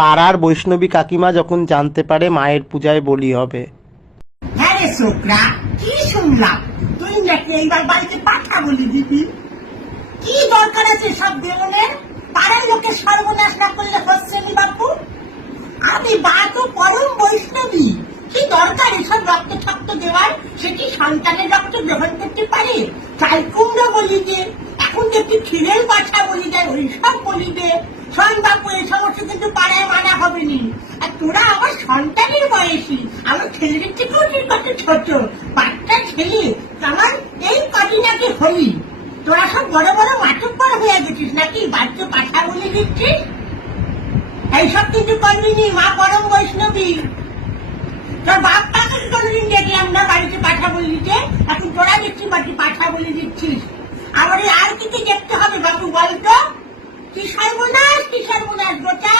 পাড়ার বৈষ্ণবী কাকিমা যখন জানতে পারে মায়ের পূজায় বলি হবে। হ্যাঁ রে ছোকরা, কি শুনলাম তুই নাকি এইবার বাড়িতে পাঠা বলি দিবি? কি দরকার আছে সব দেবনের? পাড়ার লোকের সর্বনাশ না করলে হচ্ছে নি বাপু? আমি বাতো পরম বৈষ্ণবী, কি দরকার এসব রক্ত ঠক্ত দেওয়ার? সে কি সন্তানের রক্ত গ্রহণ করতে পারে? চাল কুমড়ো বলি দে, এখন দেখি ক্ষীরের পাঠা বলি দেয়, ওইসব বলি দে। শোন বাপু, এই সমস্ত কিন্তু পাড়ায় মানা হবে নি। আর তোরা আমার সন্তানের বয়সী, আমার ছেলের থেকেও তুই কত ছোট বাচ্চা ছেলে, আমার এই কদিন আগে হলি। তোরা সব বড় বড় মাতব্বর হয়ে গেছিস নাকি বাচ্চা পাঠা বলে দিচ্ছিস? এইসব কিন্তু করবি নি, মা পরম বৈষ্ণবী। তোর বাপ কাকে কোনদিন দেখলাম না বাড়িতে পাঠা বলে দিতে, এখন তোরা দেখছি বাড়িতে পাঠা বলে দিচ্ছিস। আমার আর কিছু দেখতে হবে বাপু, বলতো? কি সর্বনাশ, কি সর্বনাশ গোটা